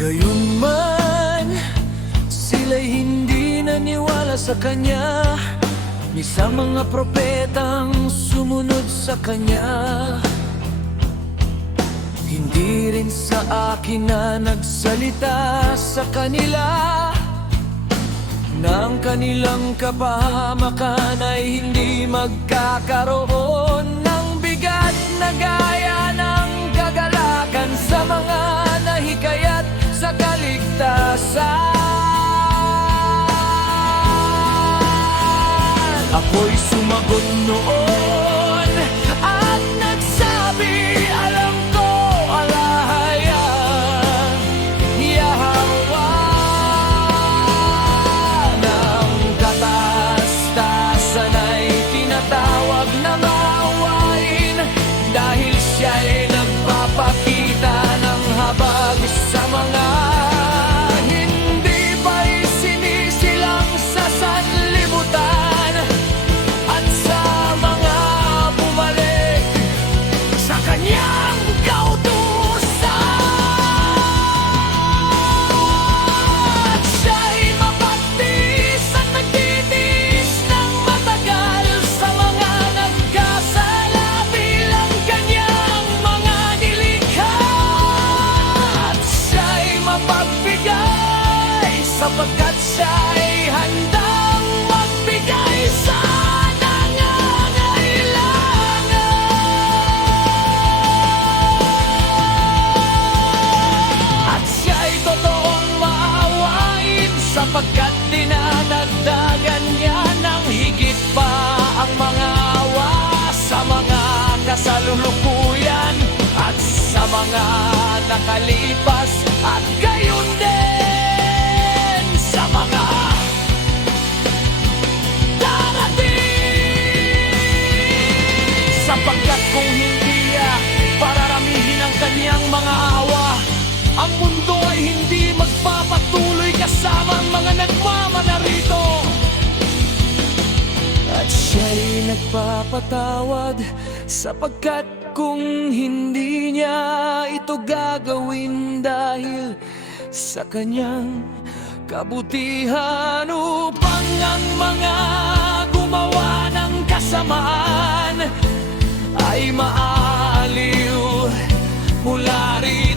Gayunman, sila'y hindi naniwala sa kanya, ni sa mga propetang sumunod sa kanya. Hindi rin sa akin na nagsalita sa kanila, na ang kanilang kapahamakan ay hindi magkakaroon ng bigat na gaya ng kagalakan sa mga nahikayat sa kaligtasan. Ako'y sumagot noon at nagsabi, alam ko, alahayang Yahweh, ng kataas-taasan ay tinatawag na maawain, dahil siya'y nagpapakita ng habag sa mga hindi pa isinisilang sa sanlibutan, at sa mga bumalik sa kanyang kautusan. Siya'y mapagtiis at nagtitiis ng matagal sa mga nagkasala bilang kanyang mga nilikha. At siya'y mapagbigay sapagkat siya'y handang magbigay sa sapagkat dinadagdagan niya ng higit pa ang mga awa sa mga kasalulukuyan at sa mga nakalipas, at gayon din sa mga darating. Sapagkat kung hindi pararamihin ang kanyang mga awa, ang mundo ay hindi magpapatuloy kasama ang mga nagmamana rito. At siya'y nagpapatawad sapagkat kung hindi niya ito gagawin dahil sa kanyang kabutihan, upang ang mga gumawa ng kasamaan ay maaliw mula rin